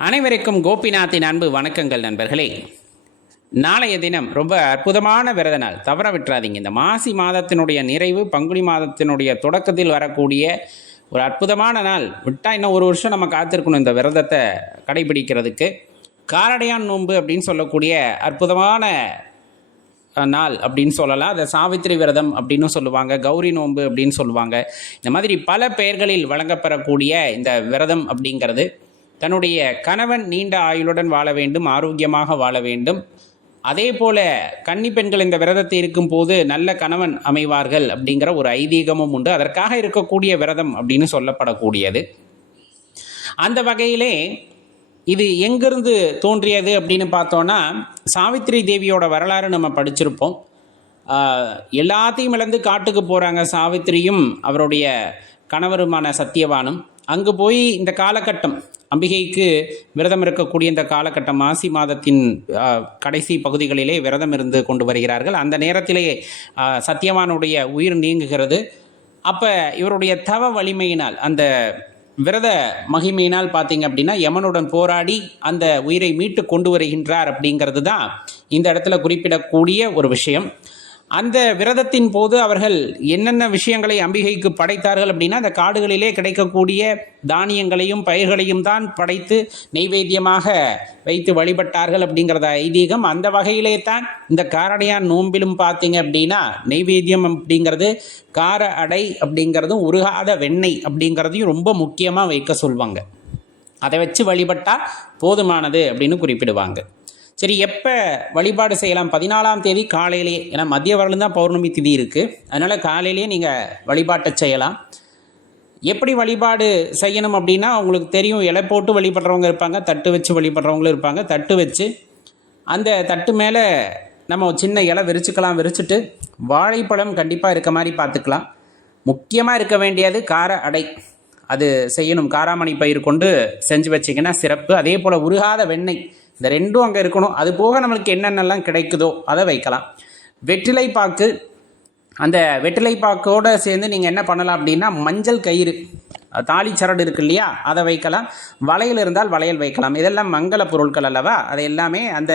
அனைவருக்கும் கோபிநாத்தின் அன்பு வணக்கங்கள் நண்பர்களே. நாளைய தினம் ரொம்ப அற்புதமான விரத நாள். தவற விட்டுறாதீங்க. இந்த மாசி மாதத்தினுடைய நிறைவு பங்குனி மாதத்தினுடைய தொடக்கத்தில் வரக்கூடிய ஒரு அற்புதமான நாள். விட்டால் இன்னும் ஒரு வருஷம் நம்ம காத்திருக்கணும் இந்த விரதத்தை கடைபிடிக்கிறதுக்கு. காரடையான் நோன்பு அப்படின்னு சொல்லக்கூடிய அற்புதமான நாள் அப்படின்னு சொல்லலாம். அதை சாவித்திரி விரதம் அப்படின்னு சொல்லுவாங்க. கௌரி நோன்பு அப்படின்னு சொல்லுவாங்க. இந்த மாதிரி பல பெயர்களில் வழங்கப்பெறக்கூடிய இந்த விரதம் அப்படிங்கிறது தன்னுடைய கணவன் நீண்ட ஆயுளுடன் வாழ வேண்டும் ஆரோக்கியமாக வாழ வேண்டும். அதே போல கன்னி பெண்கள் இந்த விரதத்தை இருக்கும் போது நல்ல கணவன் அமைவார்கள் அப்படிங்கிற ஒரு ஐதீகமும் உண்டு. அதற்காக இருக்கக்கூடிய விரதம் அப்படின்னு சொல்லப்படக்கூடியது. அந்த வகையிலே இது எங்கிருந்து தோன்றியது அப்படின்னு பார்த்தோன்னா சாவித்திரி தேவியோட வரலாறு நம்ம படிச்சிருப்போம். எல்லாத்தையும் இழந்து காட்டுக்கு போகிறாங்க சாவித்திரியும் அவருடைய கணவருமான சத்தியவானும் அங்கு போய் இந்த காலகட்டம் அம்பிகைக்கு விரதம் இருக்கக்கூடிய இந்த காலகட்டம் மாசி மாதத்தின் கடைசி பகுதிகளிலே விரதம் இருந்து கொண்டு வருகிறார்கள். அந்த நேரத்திலேயே ஆஹ், சத்தியவானுடைய உயிர் நீங்குகிறது. அப்போ இவருடைய தவ வலிமையினால் அந்த விரத மகிமையினால் பார்த்தீங்க அப்படின்னா யமனுடன் போராடி அந்த உயிரை மீட்டு கொண்டு வருகின்றார் அப்படிங்கிறது தான் இந்த இடத்துல குறிப்பிடக்கூடிய ஒரு விஷயம். அந்த விரதத்தின் போது அவர்கள் என்னென்ன விஷயங்களை அம்பிகைக்கு படைத்தார்கள் அப்படின்னா அந்த காடுகளிலே கிடைக்கக்கூடிய தானியங்களையும் பயிர்களையும் தான் படைத்து நெய்வேத்தியமாக வைத்து வழிபட்டார்கள் அப்படிங்கிறத ஐதீகம். அந்த வகையிலே தான் இந்த காரடையான் நோம்பிலும் பார்த்தீங்க அப்படின்னா நெய்வேத்தியம் அப்படிங்கிறது கார அடை அப்படிங்கிறதும் உருகாத வெண்ணெய் அப்படிங்கிறதையும் ரொம்ப முக்கியமாக வைக்க சொல்வாங்க. அதை வச்சு வழிபட்டால் போதுமானது அப்படின்னு குறிப்பிடுவாங்க. சரி எப்போ வழிபாடு செய்யலாம்? பதினாலாம் தேதி காலையிலேயே ஏன்னா மதிய வரலும் தான் பௌர்ணமி திதி இருக்குது அதனால் காலையிலேயே நீங்கள் வழிபாட்டை செய்யலாம். எப்படி வழிபாடு செய்யணும் அப்படின்னா உங்களுக்கு தெரியும் இலை போட்டு வழிபடுறவங்க இருப்பாங்க தட்டு வச்சு வழிபடுறவங்களும் இருப்பாங்க. தட்டு வச்சு அந்த தட்டு மேலே நம்ம சின்ன இலை விரிச்சுக்கலாம் விரிச்சிட்டு வாழைப்பழம் கண்டிப்பாக இருக்க மாதிரி பார்த்துக்கலாம். முக்கியமாக இருக்க வேண்டியது கார அடை. அது செய்யணும். காராமணி பயிர் கொண்டு செஞ்சு வச்சிங்கன்னா சிறப்பு. அதே போல் உருகாத வெண்ணெய். இந்த ரெண்டும் அங்கே இருக்கணும். அது போக நம்மளுக்கு என்னென்னலாம் கிடைக்குதோ அதை வைக்கலாம். வெற்றிலை பாக்கு அந்த வெற்றிலை பாக்கோடு சேர்ந்து நீங்கள் என்ன பண்ணலாம் அப்படின்னா மஞ்சள் கயிறு தாலி சரடு இருக்கு இல்லையா அதை வைக்கலாம். வளையல் இருந்தால் வளையல் வைக்கலாம். இதெல்லாம் மங்கள பொருட்கள் அல்லவா? அதை எல்லாமே அந்த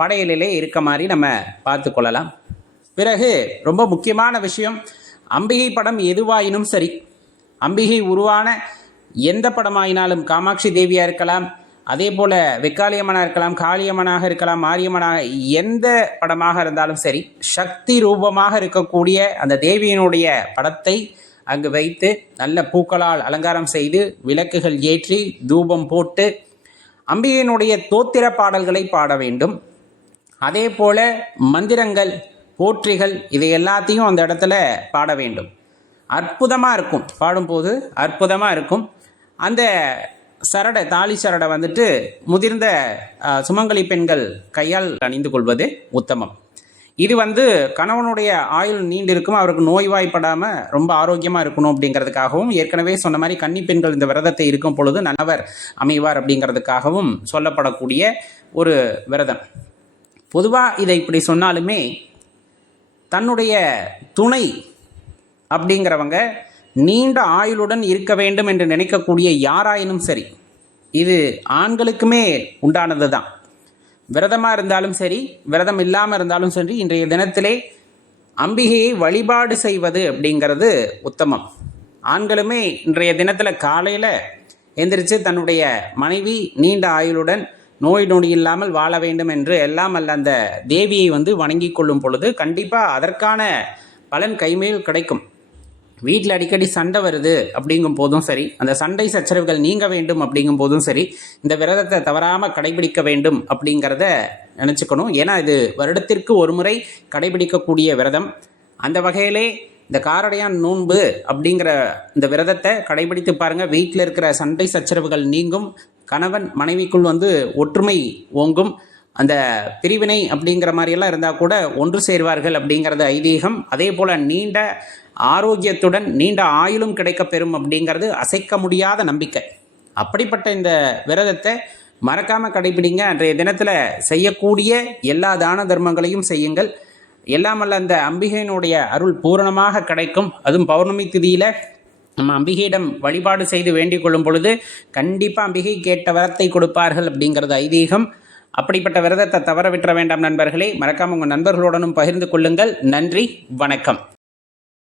படையலிலே இருக்க மாதிரி நம்ம பார்த்து கொள்ளலாம். பிறகு ரொம்ப முக்கியமான விஷயம் அம்பிகை படம் எதுவாயினும் சரி அம்பிகை உருவான எந்த படமாயினாலும் காமாட்சி தேவியாக இருக்கலாம் அதே போல் வெக்காளியம்மனாக இருக்கலாம் காளியம்மனாக இருக்கலாம் மாரியம்மனாக எந்த படமாக இருந்தாலும் சரி சக்தி ரூபமாக இருக்கக்கூடிய அந்த தேவியினுடைய படத்தை அங்கு வைத்து நல்ல பூக்களால் அலங்காரம் செய்து விளக்குகள் ஏற்றி தூபம் போட்டு அம்பிகையினுடைய தோத்திர பாடல்களை பாட வேண்டும். அதே போல மந்திரங்கள் போற்றிகள் இதை எல்லாத்தையும் அந்த இடத்துல பாட வேண்டும். அற்புதமாக இருக்கும். பாடும்போது அற்புதமாக இருக்கும். அந்த சரடை தாலி சரடை வந்துட்டு முதிர்ந்த சுமங்கலி பெண்கள் கையால் அணிந்து கொள்வது உத்தமம். இது வந்து கணவனுடைய ஆயுள் நீண்டிருக்கும் அவருக்கு நோய்வாய்ப்படாமல் ரொம்ப ஆரோக்கியமாக இருக்கணும் அப்படிங்கிறதுக்காகவும் ஏற்கனவே சொன்ன மாதிரி கன்னி பெண்கள் இந்த விரதத்தை இருக்கும் பொழுது நல்லவர் அமைவார் அப்படிங்கிறதுக்காகவும் சொல்லப்படக்கூடிய ஒரு விரதம். பொதுவாக இதை இப்படி சொன்னாலுமே தன்னுடைய துணை அப்படிங்கிறவங்க நீண்ட ஆயுளுடன் இருக்க வேண்டும் என்று நினைக்கக்கூடிய யாராயினும் சரி இது ஆண்களுக்குமே உண்டானது தான் விரதமாக இருந்தாலும் சரி விரதம் இல்லாமல் இருந்தாலும் சரி இன்றைய தினத்திலே அம்பிகையை வழிபாடு செய்வது அப்படிங்கிறது உத்தமம். ஆண்களுமே இன்றைய தினத்தில் காலையில் எந்திரிச்சு தன்னுடைய மனைவி நீண்ட ஆயுளுடன் நோய் நொடி இல்லாமல் வாழ வேண்டும் என்று எல்லாம் அல்ல அந்த தேவியை வந்து வணங்கி கொள்ளும் பொழுது கண்டிப்பாக அதற்கான பலன் கைமேல் கிடைக்கும். வீட்டில் அடிக்கடி சண்டை வருது அப்படிங்கும் போதும் சரி அந்த சண்டை சச்சரவுகள் நீங்க வேண்டும் அப்படிங்கும் போதும் சரி இந்த விரதத்தை தவறாமல் கடைபிடிக்க வேண்டும் அப்படிங்கிறத நினச்சிக்கணும். ஏன்னா இது வருடத்திற்கு ஒரு முறை கடைபிடிக்கக்கூடிய விரதம். அந்த வகையிலே இந்த காரடையான் நோன்பு அப்படிங்கிற இந்த விரதத்தை கடைபிடித்து பாருங்கள் வீட்டில் இருக்கிற சண்டை சச்சரவுகள் நீங்கும். கணவன் மனைவிக்குள் வந்து ஒற்றுமை ஓங்கும். அந்த பிரிவினை அப்படிங்கிற மாதிரியெல்லாம் இருந்தால் கூட ஒன்று சேர்வார்கள் அப்படிங்கிறது ஐதீகம். அதே போல் நீண்ட ஆரோக்கியத்துடன் நீண்ட ஆயுளும் கிடைக்கப்பெறும் அப்படிங்கிறது அசைக்க முடியாத நம்பிக்கை. அப்படிப்பட்ட இந்த விரதத்தை மறக்காமல் கடைபிடிங்க. அன்றைய தினத்தில் செய்யக்கூடிய எல்லா தான தர்மங்களையும் செய்யுங்கள். எல்லாமல்ல அந்த அம்பிகையினுடைய அருள் பூரணமாக கிடைக்கும். அதுவும் பௌர்ணமி திதியில் நம்ம அம்பிகையிடம் வழிபாடு செய்து வேண்டிக் கொள்ளும் பொழுது கண்டிப்பாக அம்பிகை கேட்ட வரத்தை கொடுப்பார்கள் அப்படிங்கிறது ஐதீகம். அப்படிப்பட்ட விரதத்தை தவற விட்டுற வேண்டாம் நண்பர்களே. மறக்காம உங்கள் நண்பர்களுடனும் பகிர்ந்து கொள்ளுங்கள். நன்றி வணக்கம்.